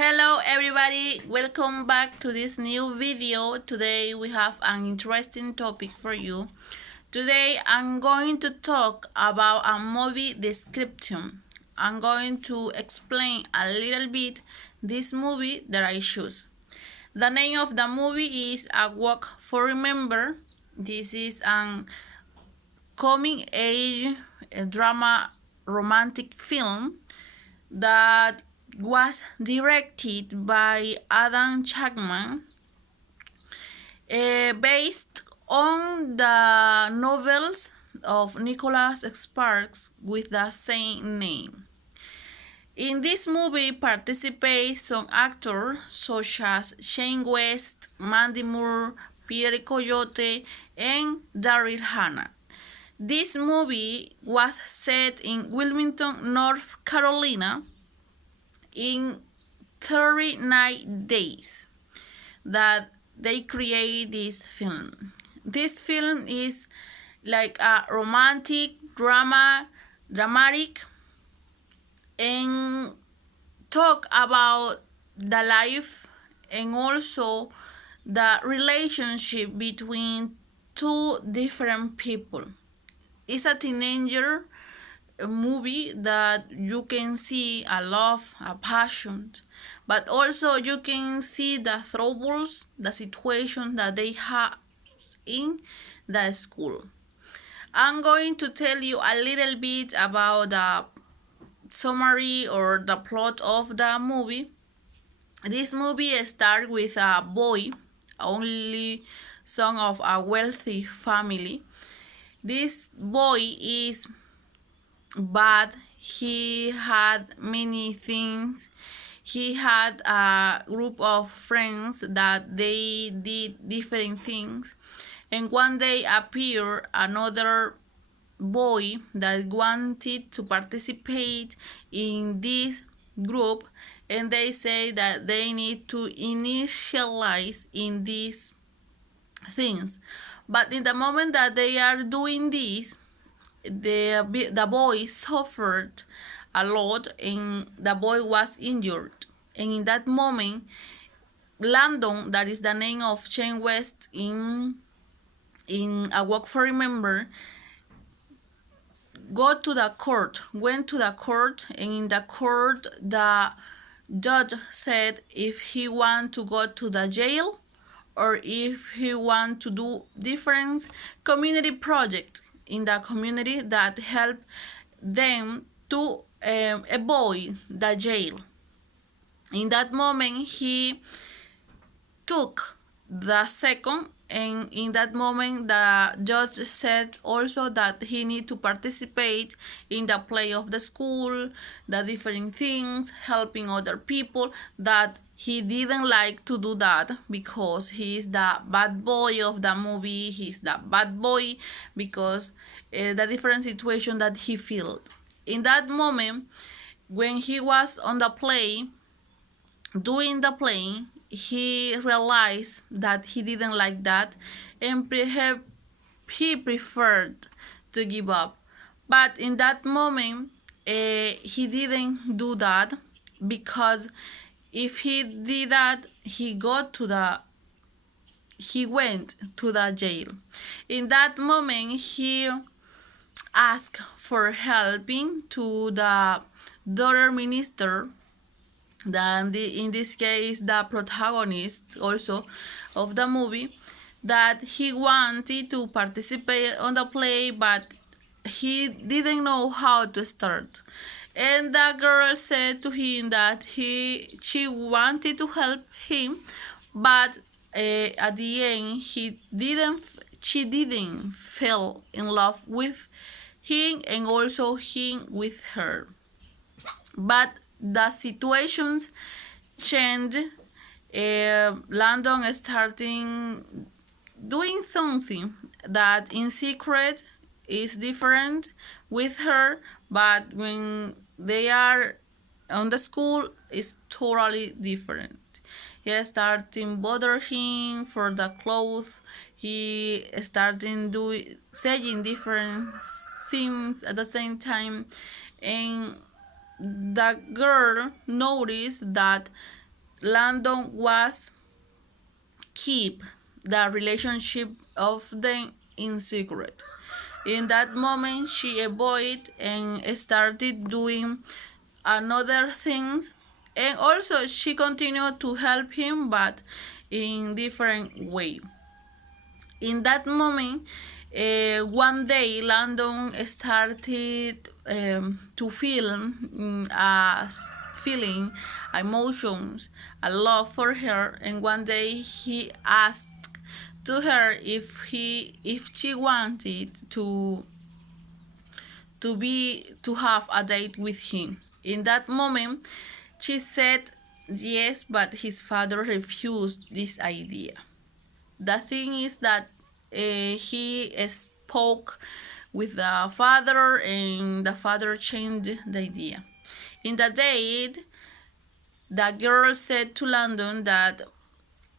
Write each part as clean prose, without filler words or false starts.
Hello everybody, welcome back to this new video. Today we have an interesting topic for you. Today I'm going to talk about a movie description. I'm going to explain a little bit this movie that I choose. The name of the movie is A Walk for Remember. This is an coming age drama romantic film that was directed by Adam Chapman, based on the novels of Nicholas Sparks with the same name. In this movie participate some actors such as Shane West, Mandy Moore, Pierre Coyote, and Daryl Hannah. This movie was set in Wilmington, North Carolina, in 39 days that they create this film. This film is like a romantic dramatic, and talk about the life and also the relationship between two different people. It's a teenager movie that you can see a love, a passion, but also you can see the troubles, the situation that they have in the school. I'm going to tell you a little bit about the summary or the plot of the movie. This movie starts with a boy, only son of a wealthy family. This boy is bad. He had many things. He had a group of friends that they did different things, and one day appeared another boy that wanted to participate in this group, and they say that they need to initialize in these things. But in the moment that they are doing this, the boy suffered a lot and the boy was injured. And in that moment, Landon, that is the name of Shane West in A Walk for Remember, went to the court, and in the court the judge said if he want to go to the jail or if he want to do different community project in the community that help them to avoid the jail. In that moment he took the second, and in that moment the judge said also that he need to participate in the play of the school, the different things, helping other people, that he didn't like to do that because he's the bad boy of the movie. He's the bad boy because the different situation that he felt in that moment when he was on the play, doing the play. He realized that he didn't like that, and he preferred to give up. But in that moment, he didn't do that, because if he did that, he went to the jail. In that moment, he asked for helping to the daughter minister, in this case the protagonist also of the movie, that he wanted to participate on the play but he didn't know how to start. And the girl said to him that she wanted to help him, but at the end she didn't fall in love with him, and also him with her. But the situations changed. Landon starting doing something that in secret is different with her, but when they are on the school is totally different. He starting bother him for the clothes. He starting doing saying different things at the same time, and the girl noticed that Landon was keep the relationship of them in secret. In that moment, she avoided and started doing another things, and also she continued to help him, but in different way. In that moment, one day Landon started to feel a feeling, emotions, a love for her, and one day he asked to her if she wanted to have a date with him. In that moment, she said yes, but his father refused this idea. The thing is that he spoke with the father, and the father changed the idea. In the date, the girl said to Landon that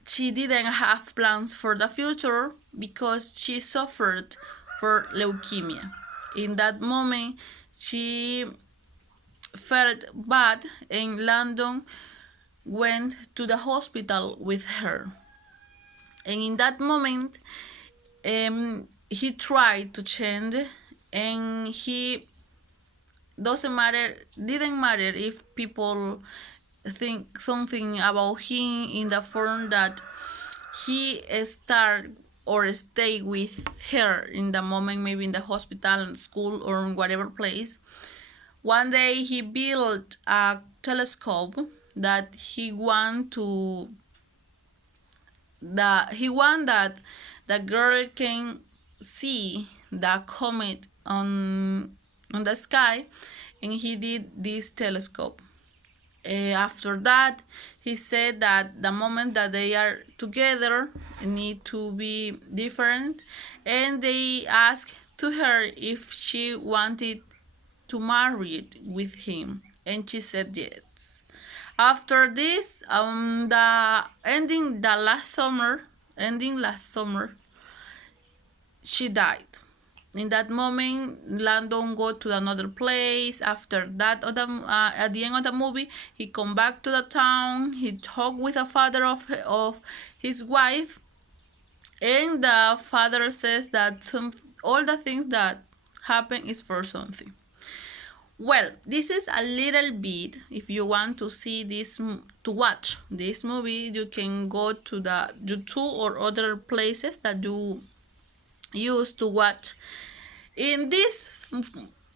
she didn't have plans for the future because she suffered for leukemia. In that moment, she felt bad, and Landon went to the hospital with her. And in that moment, he tried to change, and he didn't matter if people think something about him in the form that he start or stay with her in the moment, maybe in the hospital, school, or in whatever place. One day he built a telescope that he want that the girl can see the comet on the sky, and he did this telescope. After that, he said that the moment that they are together need to be different, and they asked to her if she wanted to marry with him, and she said yes. After this, ending last summer, she died. In that moment, Landon go to another place. After that, at the end of the movie, he come back to the town. He talk with the father of his wife, and the father says that all the things that happen is for something. Well, this is a little bit. If you want to see this, to watch this movie, you can go to the YouTube or other places that you use to watch. In this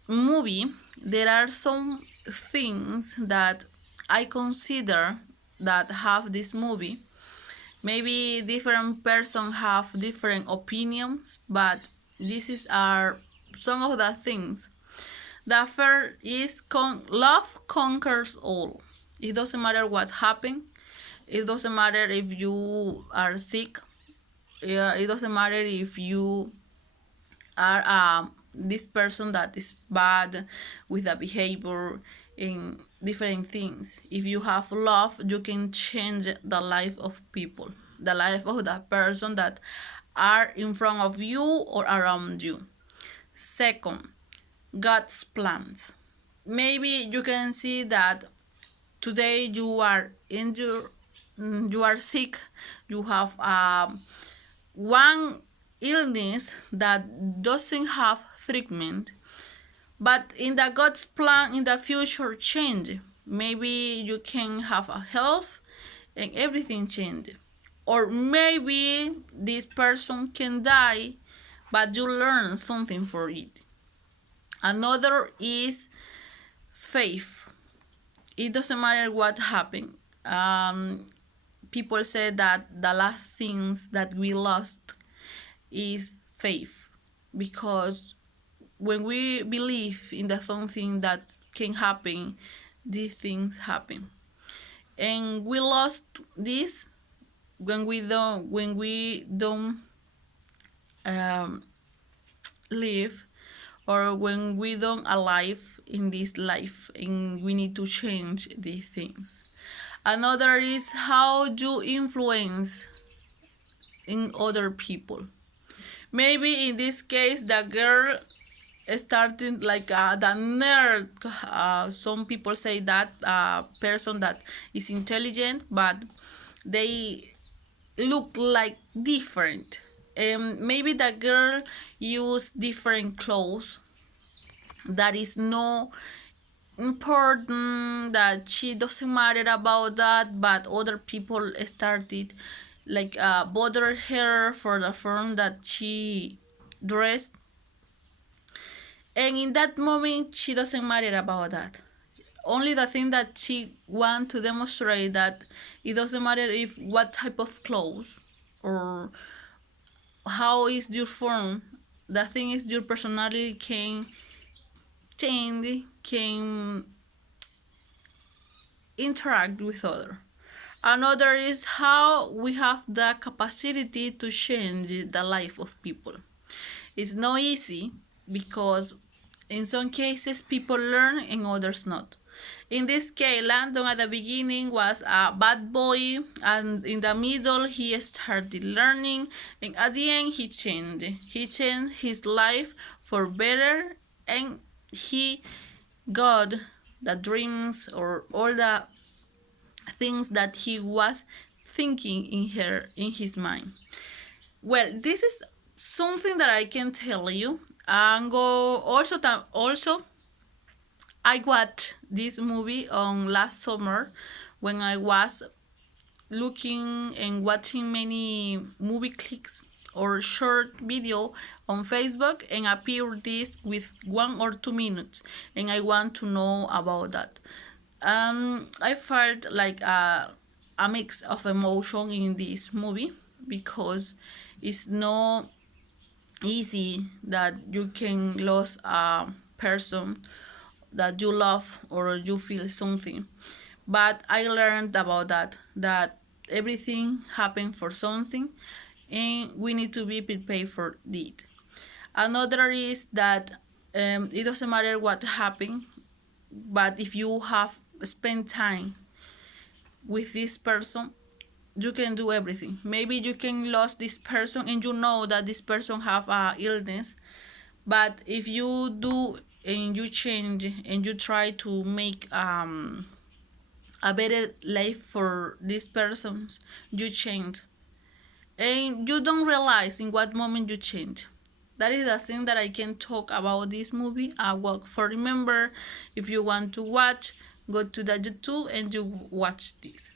movie, there are some things that I consider that have this movie. Maybe different person have different opinions, but this is are some of the things. The first is love conquers all. It doesn't matter what happened. It doesn't matter if you are sick. It doesn't matter if you are this person that is bad with a behavior in different things. If you have love, you can change the life of people, the life of the person that are in front of you or around you. Second, God's plans. Maybe you can see that today you are injured, you are sick, you have one illness that doesn't have treatment, but in the God's plan in the future change. Maybe you can have a health and everything change. Or maybe this person can die, but you learn something for it. Another is faith. It doesn't matter what happened. People say that the last things that we lost is faith, because when we believe in the something that can happen, these things happen, and we lost this when we don't live, or when we don't alive in this life, and we need to change these things. Another is how you influence in other people. Maybe in this case, the girl starting like the nerd. Some people say that person that is intelligent, but they look like different. Maybe the girl use different clothes. That is no important, that she doesn't matter about that, but other people started like bother her for the form that she dressed, and in that moment she doesn't matter about that. Only the thing that she want to demonstrate that it doesn't matter if what type of clothes or how is your form. The thing is your personality can change, can interact with other. Another is how we have the capacity to change the life of people. It's not easy because in some cases people learn and others not. In this case, Landon at the beginning was a bad boy, and in the middle he started learning, and at the end he changed. He changed his life for better, and he got the dreams or all the things that he was thinking in his mind. Well, this is something that I can tell you. And go also I watched this movie on last summer when I was looking and watching many movie clips or short video on Facebook, and appeared this with 1 or 2 minutes, and I want to know about that. I felt like a mix of emotion in this movie because it's not easy that you can lose a person that you love or you feel something. But I learned about that everything happened for something, and we need to be prepared for it. Another is that it doesn't matter what happened, but if you have spent time with this person, you can do everything. Maybe you can lose this person and you know that this person have a illness, but if you do and you change and you try to make a better life for these persons, you change, and you don't realize in what moment you change. That is the thing that I can talk about this movie. I work for remember. If you want to watch, go to the YouTube and you watch this.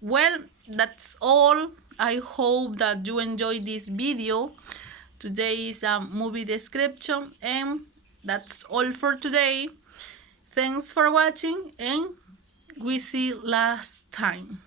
Well, that's all. I hope that you enjoy this video. Today is a movie description, and that's all for today. Thanks for watching, and we see last time.